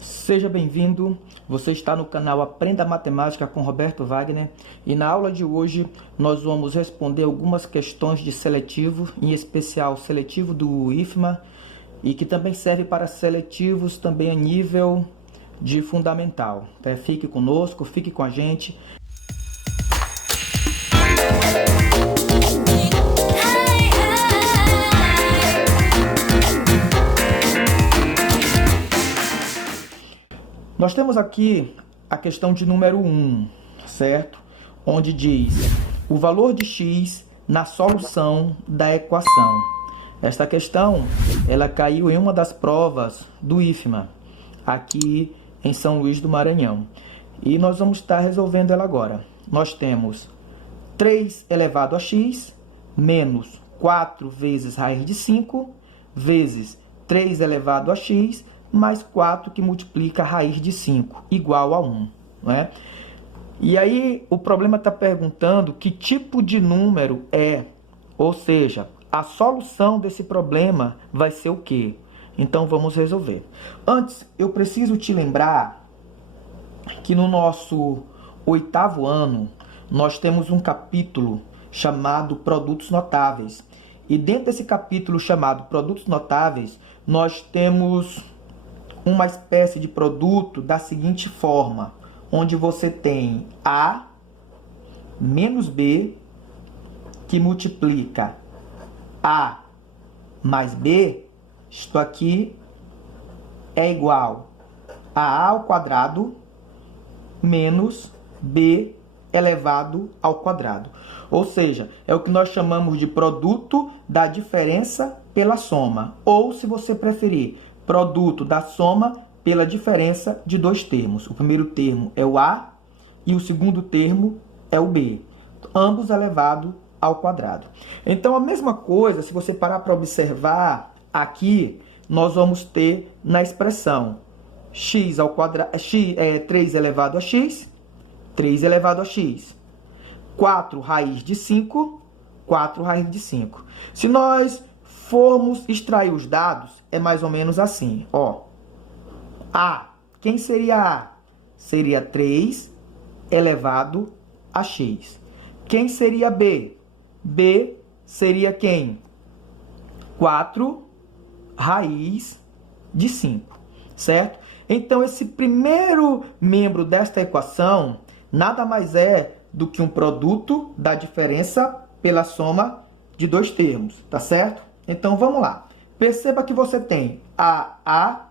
Seja bem-vindo, você está no canal Aprenda Matemática com Roberto Wagner e na aula de hoje nós vamos responder algumas questões de seletivo, em especial seletivo do IFMA e que também serve para seletivos também a nível de fundamental. Então, fique conosco, fique com a gente. Nós temos aqui a questão de número 1, certo? Onde diz o valor de x na solução da equação. Esta questão, ela caiu em uma das provas do IFMA, aqui em São Luís do Maranhão. E nós vamos estar resolvendo ela agora. Nós temos 3 elevado a x menos 4 vezes raiz de 5 vezes 3 elevado a x mais 4 que multiplica a raiz de 5, igual a 1. Não é? E aí o problema está perguntando que tipo de número é, ou seja, a solução desse problema vai ser o quê? Então vamos resolver. Antes, eu preciso te lembrar que no nosso 8º ano, nós temos um capítulo chamado Produtos Notáveis. E dentro desse capítulo chamado Produtos Notáveis, nós temos uma espécie de produto da seguinte forma, onde você tem A menos B, que multiplica A mais B, isto aqui é igual a A ao quadrado menos B elevado ao quadrado. Ou seja, é o que nós chamamos de produto da diferença pela soma. Ou, se você preferir, produto da soma pela diferença de dois termos. O primeiro termo é o A e o segundo termo é o B. Ambos elevado ao quadrado. Então, a mesma coisa, se você parar para observar, aqui nós vamos ter na expressão x ao quadrado, 3 elevado a x, 3 elevado a x. 4 raiz de 5, 4 raiz de 5. Se nós formos extrair os dados, é mais ou menos assim, ó. A, quem seria A? Seria 3 elevado a x. Quem seria B? B seria quem? 4 raiz de 5, certo? Então, esse primeiro membro desta equação nada mais é do que um produto da diferença pela soma de dois termos, tá certo? Então, vamos lá. Perceba que você tem A,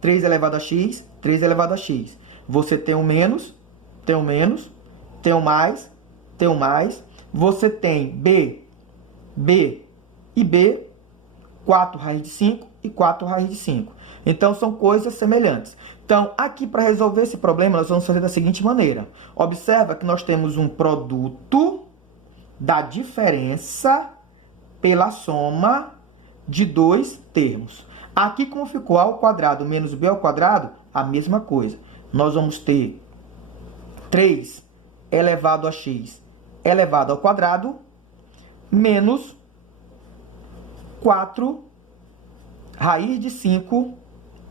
3 elevado a x, 3 elevado a x. Você tem um menos, tem um menos, tem um mais, tem um mais. Você tem B e B, 4 raiz de 5 e 4 raiz de 5. Então, são coisas semelhantes. Então, aqui para resolver esse problema, nós vamos fazer da seguinte maneira. Observa que nós temos um produto da diferença pela soma de dois termos. Aqui, como ficou A ao quadrado menos B ao quadrado, a mesma coisa. Nós vamos ter 3 elevado a x elevado ao quadrado menos 4 raiz de 5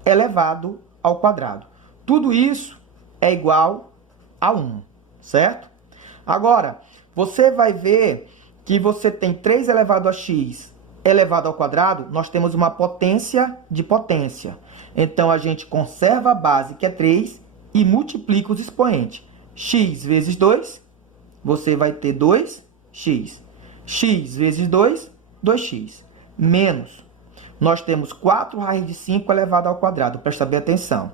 elevado ao quadrado. Tudo isso é igual a 1, certo? Agora, você vai ver que você tem 3 elevado a x elevado ao quadrado, nós temos uma potência de potência. Então, a gente conserva a base, que é 3, e multiplica os expoentes. X vezes 2, você vai ter 2x. X vezes 2, 2x. Menos, nós temos 4 raiz de 5 elevado ao quadrado. Presta bem atenção.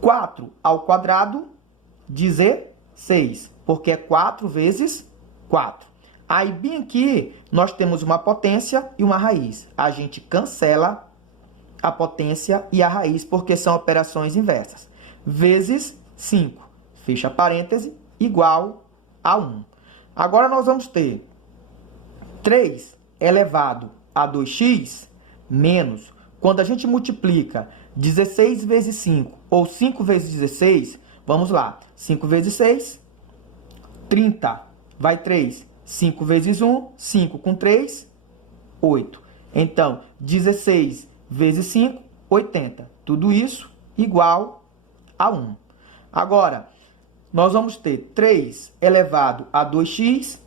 4 ao quadrado, 16, porque é 4 vezes 4. Aí, bem aqui, nós temos uma potência e uma raiz. A gente cancela a potência e a raiz, porque são operações inversas. Vezes 5, fecha parêntese, igual a 1. Agora, nós vamos ter 3 elevado a 2x menos, quando a gente multiplica 16 vezes 5 ou 5 vezes 16, vamos lá, 5 vezes 6, 30, vai 3. 5 vezes 1, 5 com 3, 8. Então, 16 vezes 5, 80. Tudo isso igual a 1. Agora, nós vamos ter 3 elevado a 2x.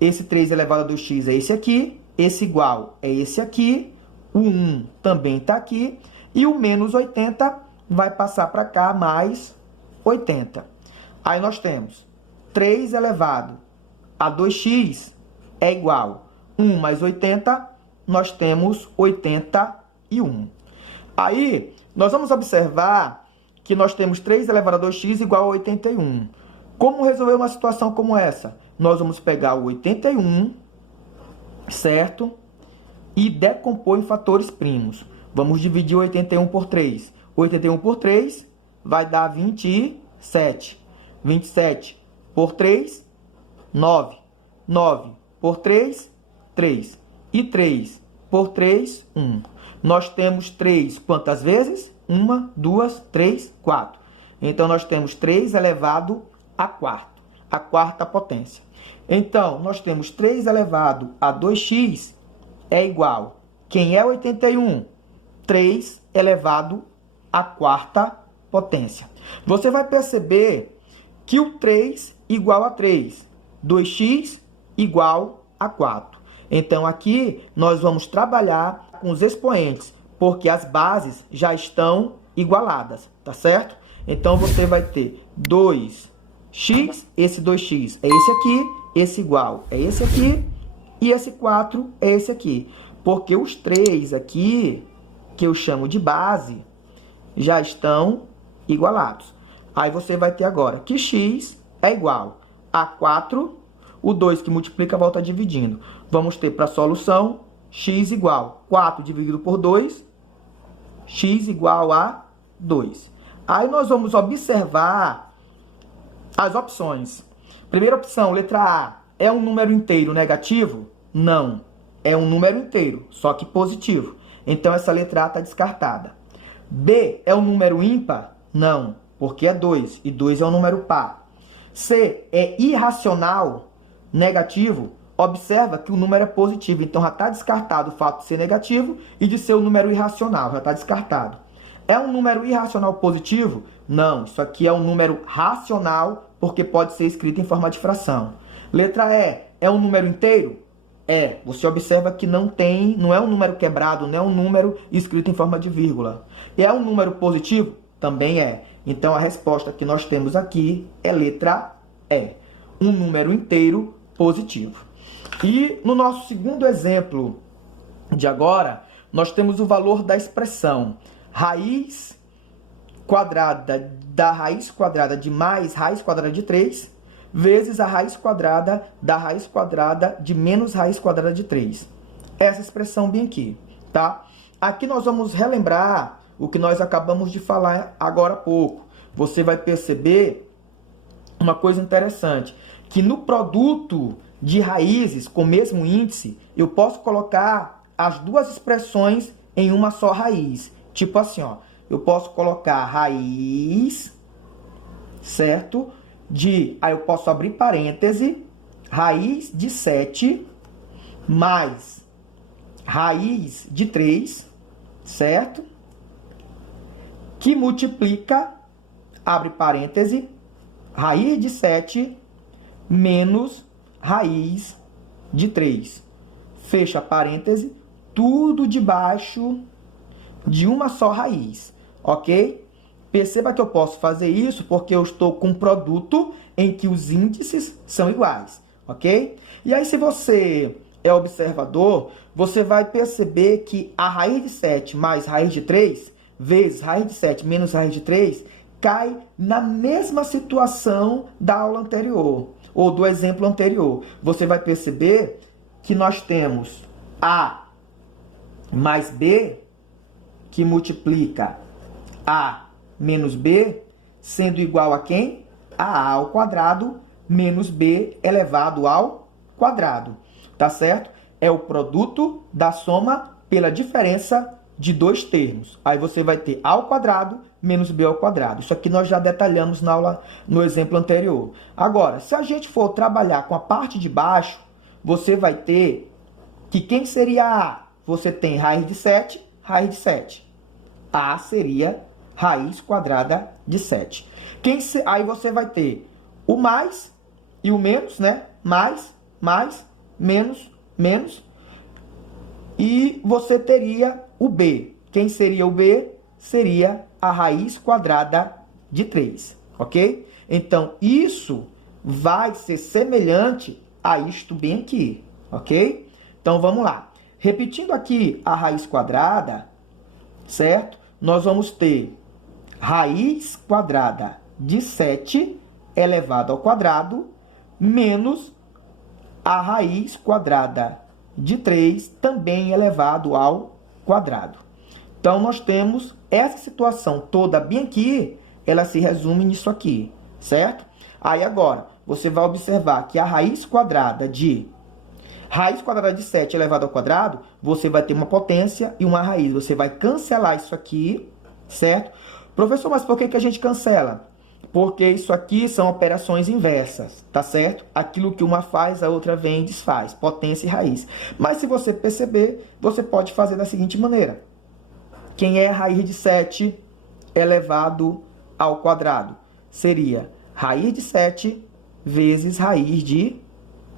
Esse 3 elevado a 2x é esse aqui. Esse igual é esse aqui. O 1 também está aqui. E o menos 80 vai passar para cá, mais 80. Aí nós temos 3 elevado a 2x é igual a 1 mais 80. Nós temos 81. Aí, nós vamos observar que nós temos 3 elevado a 2x igual a 81. Como resolver uma situação como essa? Nós vamos pegar o 81, certo? E decompor em fatores primos. Vamos dividir o 81 por 3. 81 por 3 vai dar 27. 27 por 3, 9. 9 por 3, 3. E 3 por 3, 1. Nós temos 3 quantas vezes? 1, 2, 3, 4. Então, nós temos 3 elevado a quarto, a quarta potência. Então, nós temos 3 elevado a 2x é igual. Quem é 81? 3 elevado à quarta potência. Você vai perceber que o 3 igual a 3. 2x igual a 4. Então, aqui, nós vamos trabalhar com os expoentes, porque as bases já estão igualadas, tá certo? Então, você vai ter 2x, esse 2x é esse aqui, esse igual é esse aqui, e esse 4 é esse aqui. Porque os 3 aqui, que eu chamo de base, já estão igualados. Aí, você vai ter agora que x é igual a 4, o 2 que multiplica volta dividindo. Vamos ter para a solução x igual 4 dividido por 2, x igual a 2. Aí nós vamos observar as opções. Primeira opção, letra A, é um número inteiro negativo? Não, é um número inteiro, só que positivo. Então essa letra A está descartada. B, é um número ímpar? Não, porque é 2, e 2 é um número par. C, é irracional? Negativo? Observa que o número é positivo, então já está descartado o fato de ser negativo e de ser um número irracional, já está descartado. É um número irracional positivo? Não, isso aqui é um número racional, porque pode ser escrito em forma de fração. Letra E, é um número inteiro? É, você observa que não é um número quebrado, não é um número escrito em forma de vírgula. E é um número positivo? Também é. Então, a resposta que nós temos aqui é letra E, um número inteiro positivo. E no nosso segundo exemplo de agora, nós temos o valor da expressão raiz quadrada da raiz quadrada de mais raiz quadrada de 3 vezes a raiz quadrada da raiz quadrada de menos raiz quadrada de 3. Essa expressão bem aqui, tá? Aqui nós vamos relembrar o que nós acabamos de falar agora há pouco. Você vai perceber uma coisa interessante, que no produto de raízes com o mesmo índice, eu posso colocar as duas expressões em uma só raiz. Tipo assim, ó, eu posso colocar raiz, certo? Aí eu posso abrir parêntese, raiz de 7 mais raiz de 3, certo? Que multiplica, abre parêntese, raiz de 7 menos raiz de 3. Fecha parêntese, tudo debaixo de uma só raiz, ok? Perceba que eu posso fazer isso porque eu estou com um produto em que os índices são iguais, ok? E aí, se você é observador, você vai perceber que a raiz de 7 mais raiz de 3 vezes raiz de 7 menos raiz de 3 cai na mesma situação da aula anterior, ou do exemplo anterior. Você vai perceber que nós temos A mais B, que multiplica A menos B, sendo igual a quem? A ao quadrado menos B elevado ao quadrado. Tá certo? É o produto da soma pela diferença de dois termos. Aí você vai ter A ao quadrado menos B ao quadrado. Isso aqui nós já detalhamos na aula, no exemplo anterior. Agora, se a gente for trabalhar com a parte de baixo, você vai ter que quem seria A? Você tem raiz de 7, raiz de 7. A seria raiz quadrada de 7. Aí você vai ter o mais e o menos, né? Mais, menos, menos. E você teria o b. Quem seria o b? Seria a raiz quadrada de 3, ok? Então, isso vai ser semelhante a isto bem aqui, ok? Então, vamos lá. Repetindo aqui a raiz quadrada, certo? Nós vamos ter raiz quadrada de 7 elevado ao quadrado menos a raiz quadrada de 3 também elevado ao quadrado. Então, nós temos essa situação toda bem aqui, ela se resume nisso aqui, certo? Aí, agora, você vai observar que a raiz quadrada de 7 elevado ao quadrado, você vai ter uma potência e uma raiz. Você vai cancelar isso aqui, certo? Professor, mas por que a gente cancela? Porque isso aqui são operações inversas, tá certo? Aquilo que uma faz, a outra vem e desfaz, potência e raiz. Mas se você perceber, você pode fazer da seguinte maneira. Quem é a raiz de 7 elevado ao quadrado? Seria raiz de 7 vezes raiz de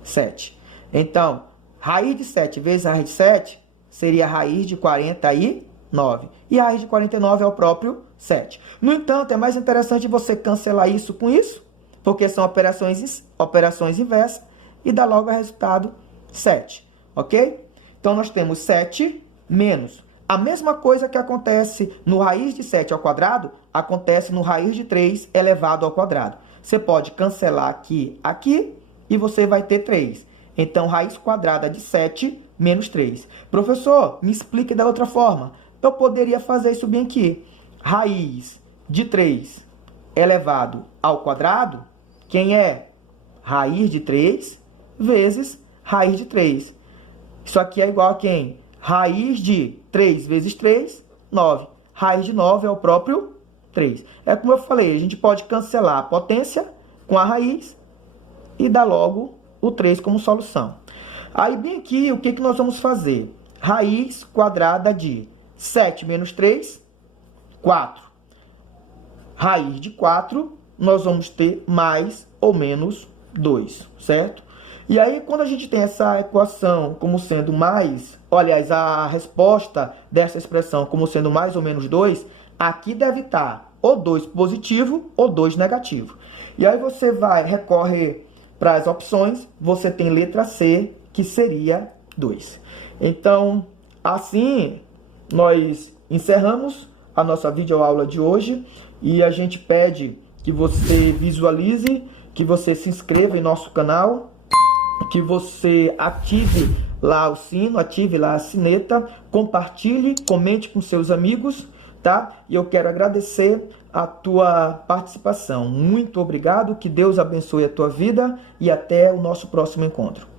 7. Então, raiz de 7 vezes raiz de 7 seria raiz de 49. E a raiz de 49 é o próprio 7. No entanto, é mais interessante você cancelar isso com isso, porque são operações inversas, e dá logo o resultado 7. Ok? Então, nós temos 7 menos. A mesma coisa que acontece no raiz de 7 ao quadrado, acontece no raiz de 3 elevado ao quadrado. Você pode cancelar aqui, e você vai ter 3. Então, raiz quadrada de 7 menos 3. Professor, me explique da outra forma. Eu poderia fazer isso bem aqui. Raiz de 3 elevado ao quadrado, quem é? Raiz de 3 vezes raiz de 3. Isso aqui é igual a quem? Raiz de 3 vezes 3, 9. Raiz de 9 é o próprio 3. É como eu falei, a gente pode cancelar a potência com a raiz e dar logo o 3 como solução. Aí, bem aqui, o que nós vamos fazer? Raiz quadrada de 7 menos 3, 4. Raiz de 4, nós vamos ter mais ou menos 2, certo? E aí, quando a gente tem essa equação como sendo mais, aliás, a resposta dessa expressão como sendo mais ou menos 2, aqui deve estar ou 2 positivo ou 2 negativo. E aí você vai recorrer para as opções, você tem letra C, que seria 2. Então, assim, nós encerramos a nossa videoaula de hoje e a gente pede que você visualize, que você se inscreva em nosso canal, que você ative lá o sino, ative lá a sineta, compartilhe, comente com seus amigos, tá? E eu quero agradecer a tua participação. Muito obrigado, que Deus abençoe a tua vida e até o nosso próximo encontro.